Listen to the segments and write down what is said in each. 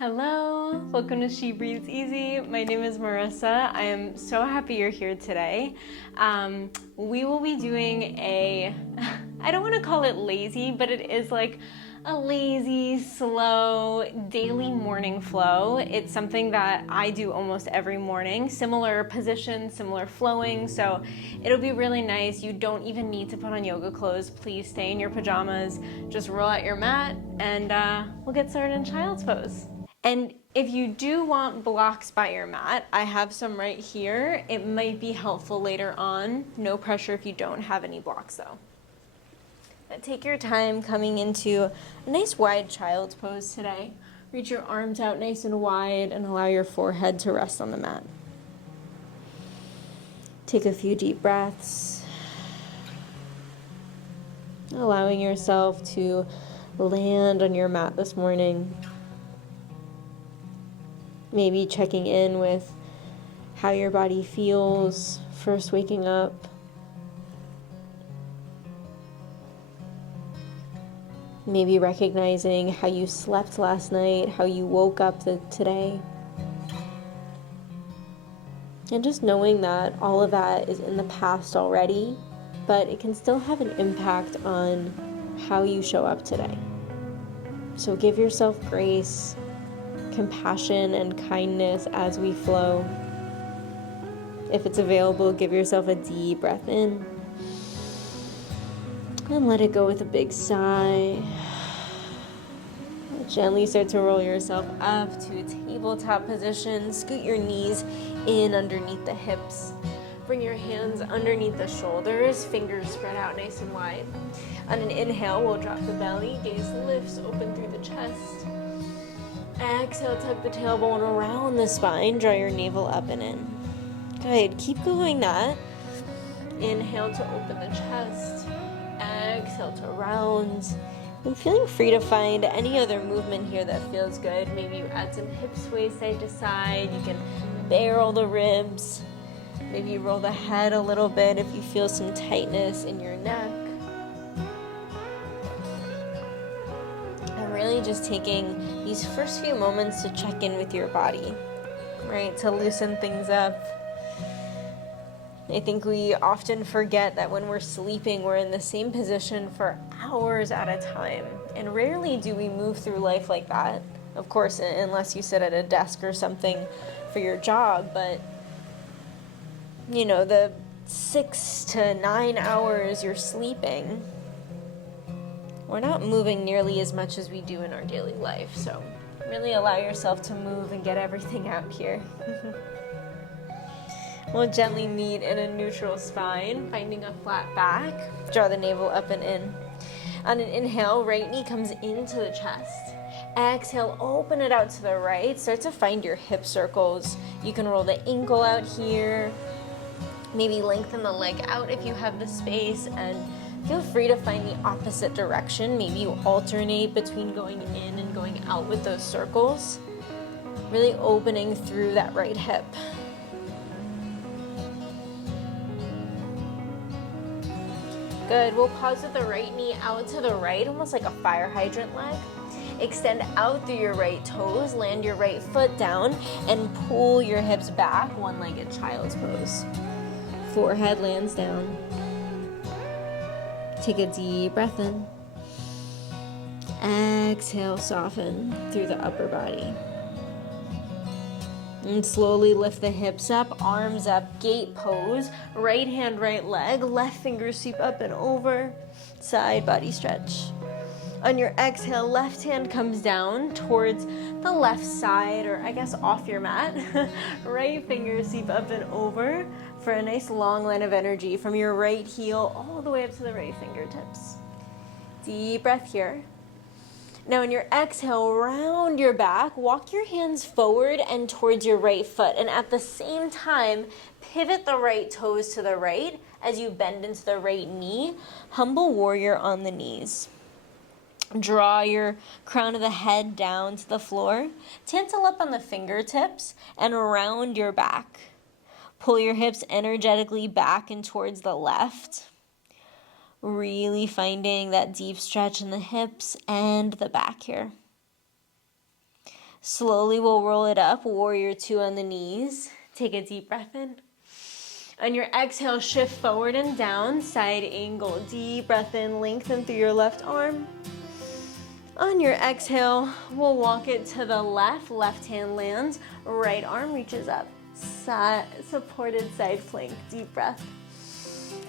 Hello, welcome to She Breathes Easy. My name is Marissa. I am so happy you're here today. We will be doing I don't want to call it lazy, but it is like a lazy, slow, daily morning flow. It's something that I do almost every morning, similar positions, similar flowing, so it'll be really nice. You don't even need to put on yoga clothes. Please stay in your pajamas, just roll out your mat, and we'll get started in child's pose. And if you do want blocks by your mat, I have some right here. It might be helpful later on. No pressure if you don't have any blocks though. But take your time coming into a nice wide child's pose today. Reach your arms out nice and wide and allow your forehead to rest on the mat. Take a few deep breaths, allowing yourself to land on your mat this morning. Maybe checking in with how your body feels first waking up. Maybe recognizing how you slept last night, how you woke up today. And just knowing that all of that is in the past already, but it can still have an impact on how you show up today. So give yourself grace, compassion, and kindness as we flow. If it's available, give yourself a deep breath in and let it go with a big sigh. Gently start to roll yourself up to a tabletop position. Scoot your knees in underneath the hips. Bring your hands underneath the shoulders, fingers spread out nice and wide. On an inhale, we'll drop the belly, gaze lifts open through the chest. Exhale, tuck the tailbone around the spine, draw your navel up and in. Good, keep going that. Inhale to open the chest. Exhale to round. And feeling free to find any other movement here that feels good. Maybe you add some hip sway side to side. You can barrel the ribs. Maybe you roll the head a little bit if you feel some tightness in your neck. Really just taking these first few moments to check in with your body, right? To loosen things up. I think we often forget that when we're sleeping, we're in the same position for hours at a time. And rarely do we move through life like that. Of course, unless you sit at a desk or something for your job, but you know, the 6 to 9 hours you're sleeping, we're not moving nearly as much as we do in our daily life, so really allow yourself to move and get everything out here. We'll gently meet in a neutral spine, finding a flat back. Draw the navel up and in. On an inhale, right knee comes into the chest. Exhale, open it out to the right. Start to find your hip circles. You can roll the ankle out here. Maybe lengthen the leg out if you have the space, and feel free to find the opposite direction. Maybe you alternate between going in and going out with those circles. Really opening through that right hip. Good. We'll pause with the right knee out to the right, almost like a fire hydrant leg. Extend out through your right toes, land your right foot down, and pull your hips back, one-legged child's pose. Forehead lands down. Take a deep breath in. Exhale, soften through the upper body. And slowly lift the hips up, arms up, gate pose. Right hand, right leg, left finger sweep up and over. Side body stretch. On your exhale, left hand comes down towards the left side, or I guess off your mat. Right finger sweep up and over for a nice long line of energy from your right heel all the way up to the right fingertips. Deep breath here. Now on your exhale, round your back, walk your hands forward and towards your right foot. And at the same time, pivot the right toes to the right as you bend into the right knee. Humble warrior on the knees. Draw your crown of the head down to the floor. Tantle up on the fingertips and round your back. Pull your hips energetically back and towards the left. Really finding that deep stretch in the hips and the back here. Slowly we'll roll it up, warrior two on the knees. Take a deep breath in. On your exhale, shift forward and down, side angle. Deep breath in, lengthen through your left arm. On your exhale, we'll walk it to the left. Left hand lands, right arm reaches up. Supported side plank, deep breath.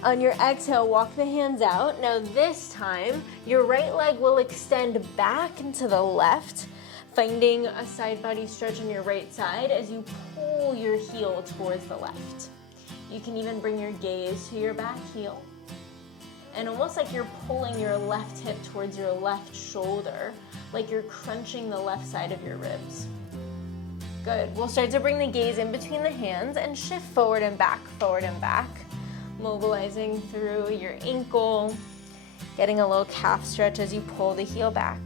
On your exhale, walk the hands out. Now this time, your right leg will extend back into the left, finding a side body stretch on your right side as you pull your heel towards the left. You can even bring your gaze to your back heel. And almost like you're pulling your left hip towards your left shoulder, like you're crunching the left side of your ribs. Good. We'll start to bring the gaze in between the hands and shift forward and back, mobilizing through your ankle, getting a little calf stretch as you pull the heel back.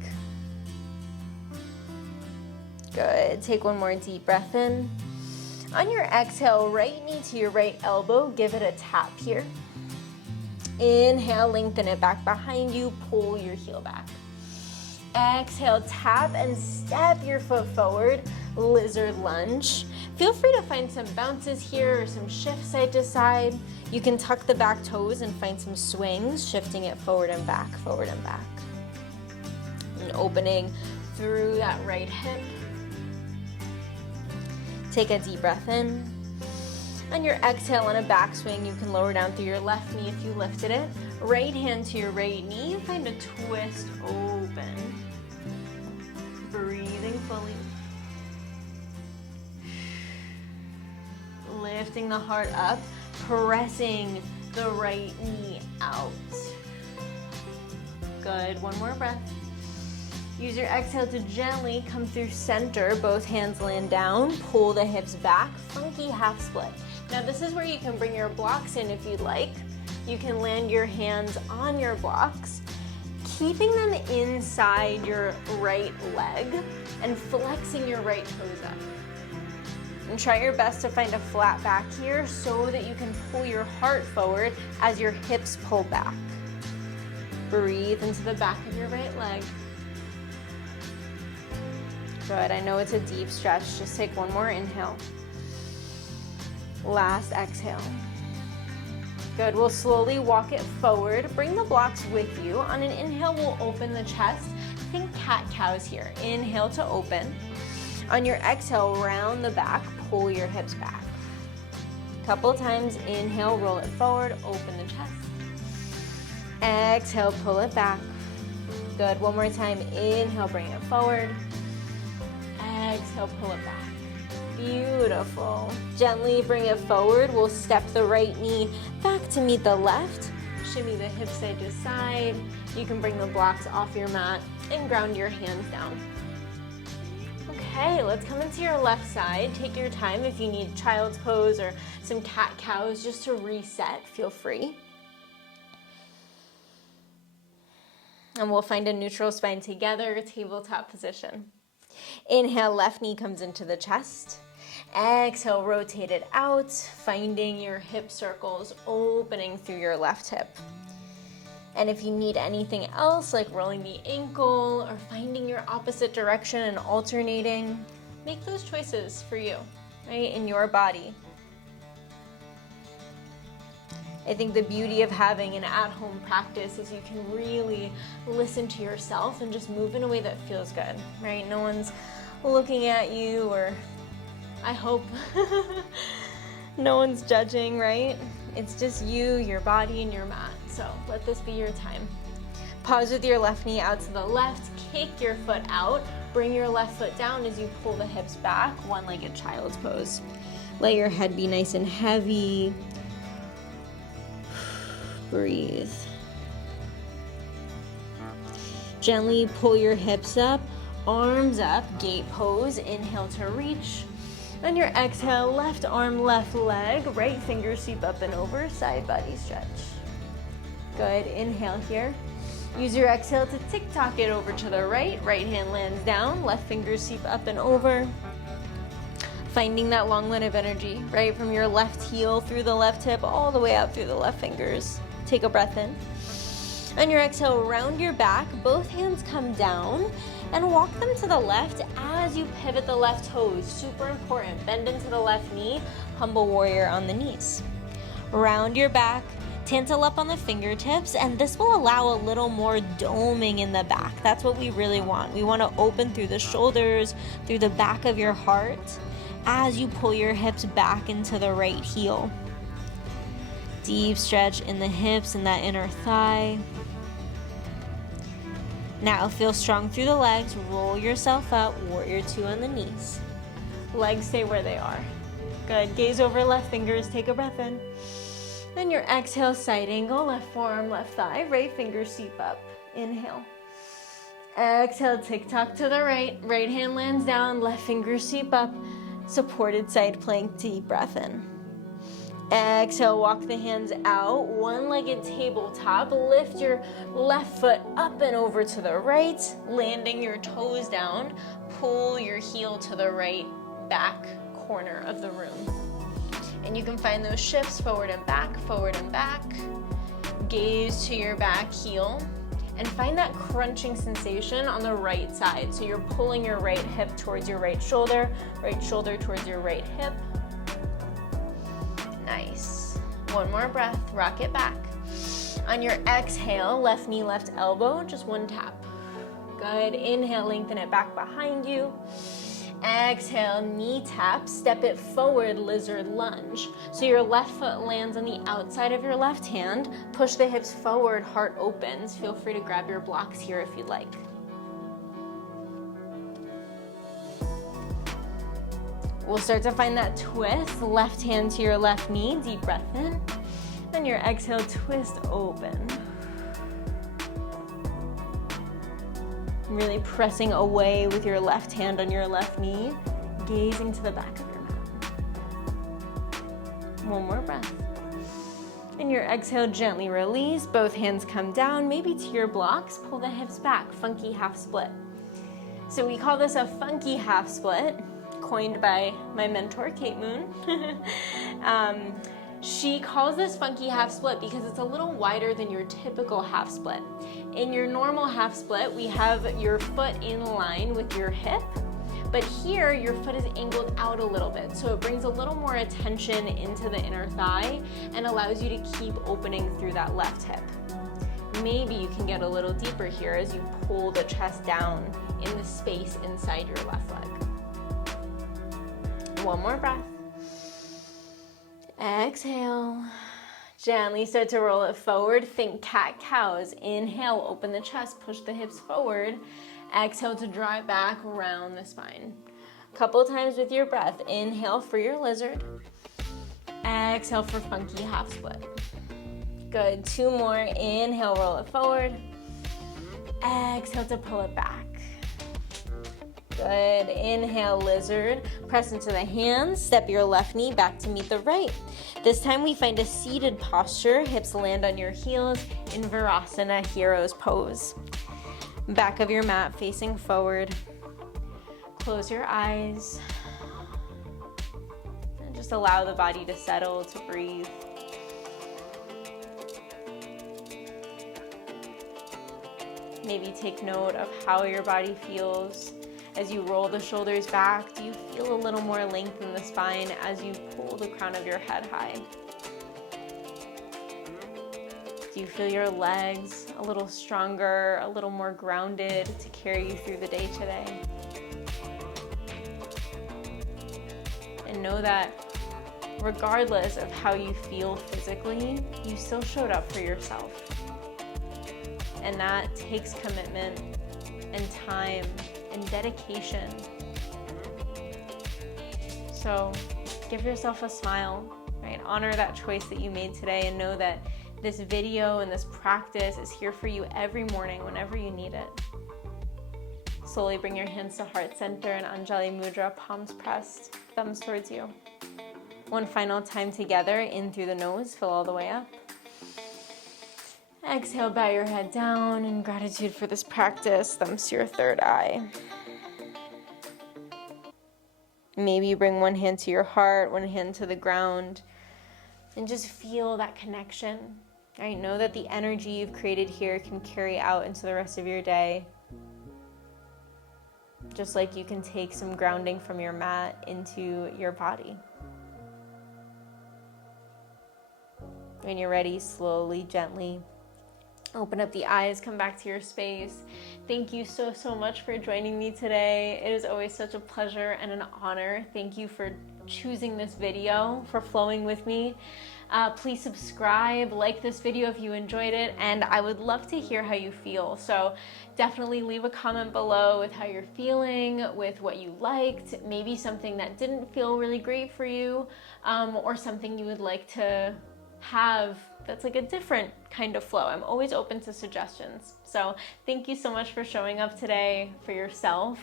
Good. Take one more deep breath in. On your exhale, right knee to your right elbow, give it a tap here. Inhale, lengthen it back behind you, pull your heel back. Exhale, tap and step your foot forward, lizard lunge. Feel free to find some bounces here or some shifts side to side. You can tuck the back toes and find some swings, shifting it forward and back, and opening through that right hip. Take a deep breath in. On your exhale, on a backswing, you can lower down through your left knee if you lifted it. Right hand to your right knee, find a twist, open. Breathing fully. Lifting the heart up, pressing the right knee out. Good, one more breath. Use your exhale to gently come through center, both hands land down, pull the hips back, funky half split. Now this is where you can bring your blocks in if you'd like. You can land your hands on your blocks, keeping them inside your right leg and flexing your right toes up. And try your best to find a flat back here so that you can pull your heart forward as your hips pull back. Breathe into the back of your right leg. Good, I know it's a deep stretch. Just take one more inhale. Last exhale. Good, we'll slowly walk it forward. Bring the blocks with you. On an inhale, we'll open the chest. Think cat-cows here. Inhale to open. On your exhale, round the back, pull your hips back. Couple times, inhale, roll it forward, open the chest. Exhale, pull it back. Good, one more time, inhale, bring it forward. Exhale, pull it back. Beautiful. Gently bring it forward. We'll step the right knee back to meet the left. Shimmy the hips side to side. You can bring the blocks off your mat and ground your hands down. Okay, let's come into your left side. Take your time. If you need child's pose or some cat-cows just to reset, feel free. And we'll find a neutral spine together, tabletop position. Inhale, left knee comes into the chest. Exhale, rotate it out, finding your hip circles, opening through your left hip. And if you need anything else, like rolling the ankle or finding your opposite direction and alternating, make those choices for you, right, in your body. I think the beauty of having an at-home practice is you can really listen to yourself and just move in a way that feels good, right? No one's looking at you, or I hope no one's judging, right? It's just you, your body, and your mat. So let this be your time. Pause with your left knee out to the left, kick your foot out, bring your left foot down as you pull the hips back, one-legged child's pose. Let your head be nice and heavy. Breathe. Gently pull your hips up, arms up, gate pose. Inhale to reach. On your exhale, left arm, left leg, right finger sweep up and over, side body stretch. Good, inhale here. Use your exhale to tick-tock it over to the right. Right hand lands down, left finger sweep up and over. Finding that long line of energy, right from your left heel through the left hip, all the way up through the left fingers. Take a breath in. On your exhale, round your back, both hands come down, And walk them to the left as you pivot the left toes. Super important. Bend into the left knee, humble warrior on the knees. Round your back, tantle up on the fingertips, and this will allow a little more doming in the back. That's what we really want. We want to open through the shoulders, through the back of your heart, as you pull your hips back into the right heel. Deep stretch in the hips and that inner thigh. Now feel strong through the legs. Roll yourself up, warrior two on the knees. Legs stay where they are. Good. Gaze over left fingers. Take a breath in. Then your exhale, side angle, left forearm, left thigh, right finger sweep up. Inhale. Exhale, tick-tock to the right. Right hand lands down, left finger sweep up. Supported side plank, deep breath in. Exhale, walk the hands out, one-legged tabletop. Lift your left foot up and over to the right, landing your toes down. Pull your heel to the right back corner of the room. And you can find those shifts forward and back, gaze to your back heel, and find that crunching sensation on the right side. So you're pulling your right hip towards your right shoulder towards your right hip. Nice. One more breath, rock it back. On your exhale, left knee, left elbow, just one tap. Good, inhale, lengthen it back behind you. Exhale, knee tap, step it forward, lizard lunge. So your left foot lands on the outside of your left hand. Push the hips forward, heart opens. Feel free to grab your blocks here if you'd like. We'll start to find that twist. Left hand to your left knee, deep breath in. Then your exhale, twist open. Really pressing away with your left hand on your left knee, gazing to the back of your mat. One more breath. And your exhale, gently release. Both hands come down, maybe to your blocks. Pull the hips back, funky half split. So we call this a funky half split, coined by my mentor, Kate Moon. She calls this funky half split because it's a little wider than your typical half split. In your normal half split, we have your foot in line with your hip, but here your foot is angled out a little bit, so it brings a little more attention into the inner thigh and allows you to keep opening through that left hip. Maybe you can get a little deeper here as you pull the chest down in the space inside your left leg. One more breath. Exhale. Gently start to roll it forward. Think cat-cows. Inhale, open the chest, push the hips forward. Exhale to draw it back, round the spine. A couple times with your breath. Inhale for your lizard. Exhale for funky half split. Good. Two more. Inhale, roll it forward. Exhale to pull it back. Good. Inhale, lizard. Press into the hands. Step your left knee back to meet the right. This time we find a seated posture. Hips land on your heels in Virasana, hero's pose. Back of your mat facing forward. Close your eyes. And just allow the body to settle, to breathe. Maybe take note of how your body feels. As you roll the shoulders back, do you feel a little more length in the spine as you pull the crown of your head high? Do you feel your legs a little stronger, a little more grounded to carry you through the day today? And know that regardless of how you feel physically, you still showed up for yourself. And that takes commitment and time and dedication. So give yourself a smile, right? Honor that choice that you made today and know that this video and this practice is here for you every morning whenever you need it. Slowly bring your hands to heart center and Anjali Mudra, palms pressed, thumbs towards you. One final time together, in through the nose, fill all the way up. Exhale, bow your head down in gratitude for this practice. Thumbs to your third eye. Maybe you bring one hand to your heart, one hand to the ground, and just feel that connection. Right? Know that the energy you've created here can carry out into the rest of your day. just like you can take some grounding from your mat into your body. When you're ready, slowly, gently open up the eyes, come back to your space. Thank you so much for joining me today. It is always such a pleasure and an honor. Thank you for choosing this video, for flowing with me. Please subscribe, like this video if you enjoyed it, and I would love to hear how you feel. So definitely leave a comment below with how you're feeling, with what you liked, maybe something that didn't feel really great for you, or something you would like to have that's like a different kind of flow. I'm always open to suggestions. So thank you so much for showing up today for yourself.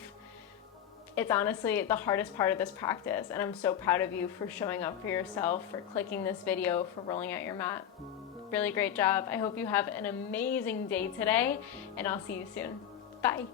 It's honestly the hardest part of this practice, and I'm so proud of you for showing up for yourself, for clicking this video, for rolling out your mat. Really great job. I hope you have an amazing day today, and I'll see you soon. Bye.